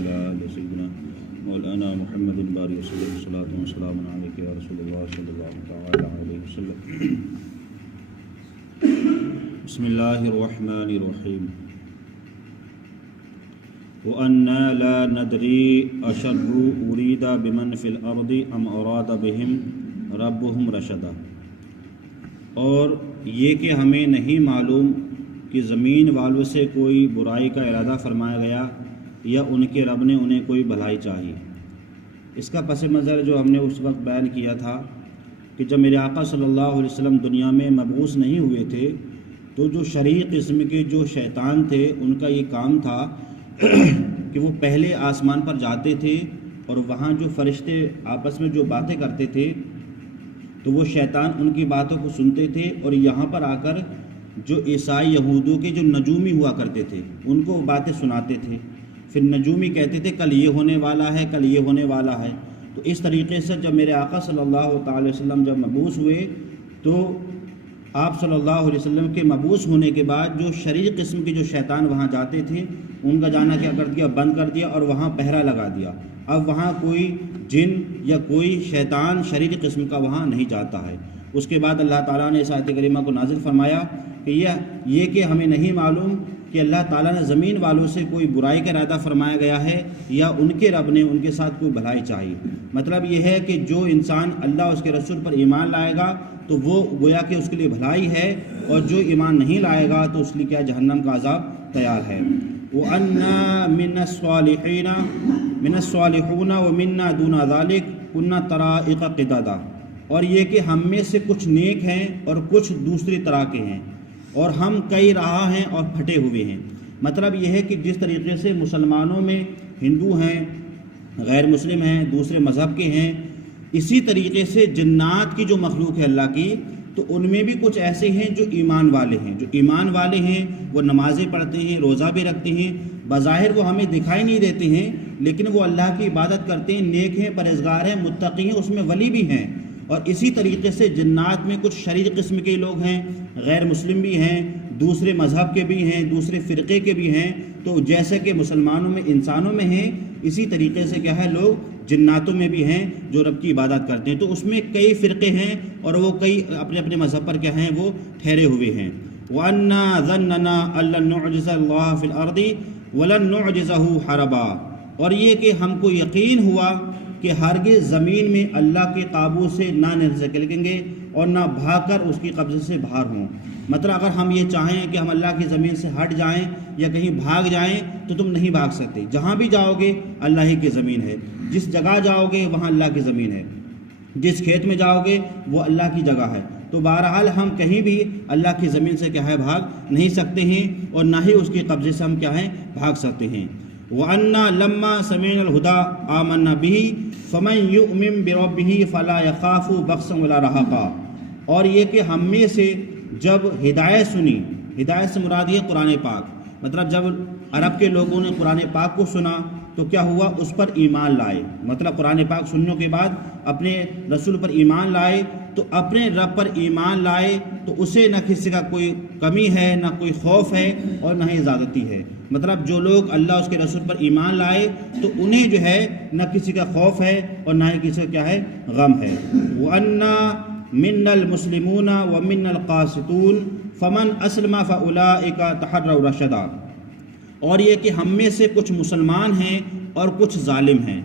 وعلى آل سيدنا مولانا محمد بارك وسلم صلاة وسلام عليك يا رسول الله صلى الله تعالى عليه وسلم. بسم الله الرحمن الرحيم. وَأَنَّا لَا نَدْرِي أَشَرٌّ أُرِيدَ بِمَنْ فِي الْأَرْضِ أَمْ أَرَادَ بِهِمْ رَبُّهُمْ رَشَدًا. اور یہ کہ ہمیں نہیں معلوم کہ زمین والوں سے کوئی برائی کا ارادہ فرمایا گیا یا ان کے رب نے انہیں کوئی بھلائی چاہی. اس کا پس منظر جو ہم نے اس وقت بیان کیا تھا کہ جب میرے آقا صلی اللہ علیہ وسلم دنیا میں مبعوث نہیں ہوئے تھے تو جو شرعی قسم کے جو شیطان تھے ان کا یہ کام تھا کہ وہ پہلے آسمان پر جاتے تھے اور وہاں جو فرشتے آپس میں جو باتیں کرتے تھے تو وہ شیطان ان کی باتوں کو سنتے تھے اور یہاں پر آ کر جو عیسائی یہودوں کے جو نجومی ہوا کرتے تھے ان کو باتیں سناتے تھے. پھر نجومی کہتے تھے کل یہ ہونے والا ہے، کل یہ ہونے والا ہے. تو اس طریقے سے جب میرے آقا صلی اللہ تعالی وسلم جب مبعوث ہوئے تو آپ صلی اللہ علیہ وسلم کے مبعوث ہونے کے بعد جو شرعی قسم کے جو شیطان وہاں جاتے تھے ان کا جانا کیا کر دیا، بند کر دیا اور وہاں پہرا لگا دیا. اب وہاں کوئی جن یا کوئی شیطان شرعی قسم کا وہاں نہیں جاتا ہے. اس کے بعد اللہ تعالیٰ نے اس آیت کریمہ کو نازل فرمایا کہ یہ کہ ہمیں نہیں معلوم کہ اللہ تعالیٰ نے زمین والوں سے کوئی برائی کا ارادہ فرمایا گیا ہے یا ان کے رب نے ان کے ساتھ کوئی بھلائی چاہی. مطلب یہ ہے کہ جو انسان اللہ اس کے رسول پر ایمان لائے گا تو وہ گویا کہ اس کے لیے بھلائی ہے، اور جو ایمان نہیں لائے گا تو اس لیے کیا جہنم کا عذاب تیار ہے. وَأَنَّا مِنَ الصَّالِحُونَ وَمِنَّا دُونَ ذَلِكَ كُنَّا طَرَائِقَ قِدَدًا. اور یہ کہ ہم میں سے کچھ نیک ہیں اور کچھ دوسری طرح کے ہیں، اور ہم کئی راہ ہیں اور پھٹے ہوئے ہیں. مطلب یہ ہے کہ جس طریقے سے مسلمانوں میں ہندو ہیں، غیر مسلم ہیں، دوسرے مذہب کے ہیں، اسی طریقے سے جنات کی جو مخلوق ہے اللہ کی تو ان میں بھی کچھ ایسے ہیں جو ایمان والے ہیں. جو ایمان والے ہیں وہ نمازیں پڑھتے ہیں، روزہ بھی رکھتے ہیں، بظاہر وہ ہمیں دکھائی نہیں دیتے ہیں لیکن وہ اللہ کی عبادت کرتے ہیں، نیک ہیں، پرہیزگار ہیں، متقی ہیں، اس میں ولی بھی ہیں. اور اسی طریقے سے جنات میں کچھ شرعی قسم کے لوگ ہیں، غیر مسلم بھی ہیں، دوسرے مذہب کے بھی ہیں، دوسرے فرقے کے بھی ہیں. تو جیسے کہ مسلمانوں میں انسانوں میں ہیں اسی طریقے سے کیا ہے لوگ جناتوں میں بھی ہیں جو رب کی عبادت کرتے ہیں. تو اس میں کئی فرقے ہیں اور وہ کئی اپنے اپنے مذہب پر کیا ہیں وہ ٹھہرے ہوئے ہیں. وَأَنَّا ظَنَّنَا أَن لَّن نُّعْجِزَ اللَّهَ فِي الْأَرْضِ وَلَن نُّعْجِزَهُ حَرَبًا. اور یہ کہ ہم کو یقین ہوا کہ ہرگز زمین میں اللہ کے قابو سے نہ نکلیں گے اور نہ بھاگ کر اس کی قبضے سے باہر ہوں. مطلب اگر ہم یہ چاہیں کہ ہم اللہ کی زمین سے ہٹ جائیں یا کہیں بھاگ جائیں تو تم نہیں بھاگ سکتے. جہاں بھی جاؤ گے اللہ ہی کی زمین ہے، جس جگہ جاؤ گے وہاں اللہ کی زمین ہے، جس کھیت میں جاؤ گے وہ اللہ کی جگہ ہے. تو بہرحال ہم کہیں بھی اللہ کی زمین سے کیا ہے بھاگ نہیں سکتے ہیں اور نہ ہی اس کے قبضے سے ہم کیا ہے بھاگ سکتے ہیں. وَأَنَّا لَمَّا سَمِعْنَا الْهُدَىٰ آمَنَّا بِهِ فَمَن يُؤْمِن بِرَبِّهِ فَلَا يَخَافُ بَخْسًا وَلَا رَهَقًا. اور یہ کہ ہم میں سے جب ہدایت سنی، ہدایت سے مراد یہ قرآن پاک، مطلب جب عرب کے لوگوں نے قرآن پاک کو سنا تو کیا ہوا اس پر ایمان لائے. مطلب قرآن پاک سننے کے بعد اپنے رسول پر ایمان لائے تو اپنے رب پر ایمان لائے تو اسے نہ کسی کا کوئی کمی ہے، نہ کوئی خوف ہے اور نہ ہی زیادتی ہے. مطلب جو لوگ اللہ اس کے رسول پر ایمان لائے تو انہیں جو ہے نہ کسی کا خوف ہے اور نہ ہی کسی کا کیا ہے غم ہے. وَأَنَّا مِنَّا الْمُسْلِمُونَ وَمِنَّا الْقَاسِطُونَ فَمَنْ أَسْلَمَ فَأُولَٰئِكَ تَحَرَّوْا رَشَدًا. اور یہ کہ ہم میں سے کچھ مسلمان ہیں اور کچھ ظالم ہیں.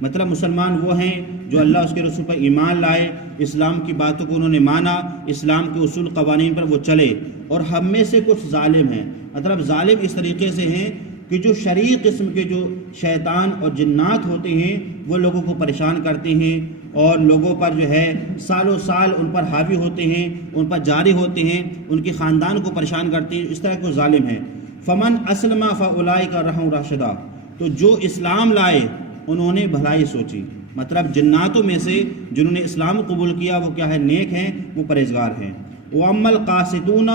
مطلب مسلمان وہ ہیں جو اللہ اس کے رسول پر ایمان لائے، اسلام کی باتوں کو انہوں نے مانا، اسلام کے اصول قوانین پر وہ چلے. اور ہم میں سے کچھ ظالم ہیں. مطلب ظالم اس طریقے سے ہیں کہ جو شرعی قسم کے جو شیطان اور جنات ہوتے ہیں وہ لوگوں کو پریشان کرتے ہیں اور لوگوں پر جو ہے سالوں سال ان پر حاوی ہوتے ہیں، ان پر جاری ہوتے ہیں، ان کے خاندان کو پریشان کرتے ہیں. اس طرح کو ظالم ہیں. فمن اسلم فاولئک رحم راشدہ. تو جو اسلام لائے انہوں نے بھلائی سوچی. مطلب جناتوں میں سے جنہوں نے اسلام قبول کیا وہ کیا ہے نیک ہیں، وہ پرہیزگار ہیں. وَأَمَّا الْقَاسِطُونَ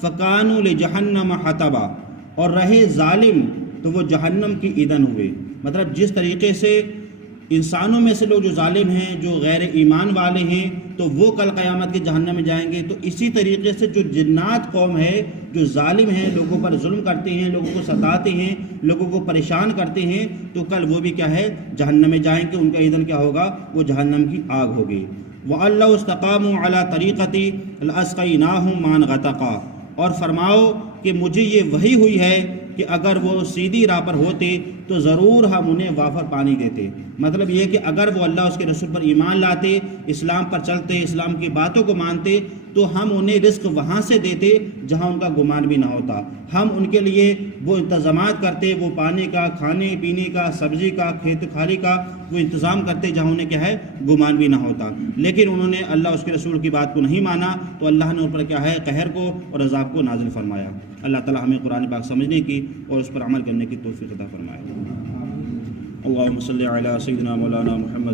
فَكَانُوا لِجَهَنَّمَ حَطَبًا. اور رہے ظالم تو وہ جہنم کی ایندھن ہوئے. مطلب جس طریقے سے انسانوں میں سے لوگ جو ظالم ہیں، جو غیر ایمان والے ہیں، تو وہ کل قیامت کے جہنم میں جائیں گے۔ تو اسی طریقے سے جو جنات قوم ہے، جو ظالم ہیں، لوگوں پر ظلم کرتے ہیں، لوگوں کو ستاتے ہیں، لوگوں کو پریشان کرتے ہیں، تو کل وہ بھی کیا ہے، جہنم میں جائیں گے۔ ان کا ایندھن کیا ہوگا، وہ جہنم کی آگ ہوگی۔ وَأَن لَّوْ اسْتَقَامُوا عَلَىٰ طَرِيقَتِي لَأَسْقَيْنَاهُم مَّاءً غَدَقًا، اور فرماؤ کہ مجھے یہ وحی ہوئی ہے کہ اگر وہ سیدھی راہ پر ہوتے تو ضرور ہم انہیں وافر پانی دیتے۔ مطلب یہ کہ اگر وہ اللہ اس کے رسول پر ایمان لاتے، اسلام پر چلتے، اسلام کی باتوں کو مانتے، تو ہم انہیں رزق وہاں سے دیتے جہاں ان کا گمان بھی نہ ہوتا۔ ہم ان کے لیے وہ انتظامات کرتے، وہ پانی کا، کھانے پینے کا، سبزی کا، کھیت کھالی کا وہ انتظام کرتے جہاں انہیں کیا ہے، گمان بھی نہ ہوتا۔ لیکن انہوں نے اللہ اس کے رسول کی بات کو نہیں مانا، تو اللہ نے ان پر کیا ہے، قہر کو اور عذاب کو نازل فرمایا۔ اللہ تعالی ہمیں قرآن پاک سمجھنے کی اور اس پر عمل کرنے کی توفیق عطا فرمائے۔ اللہم صلی علی سیدنا مولانا محمد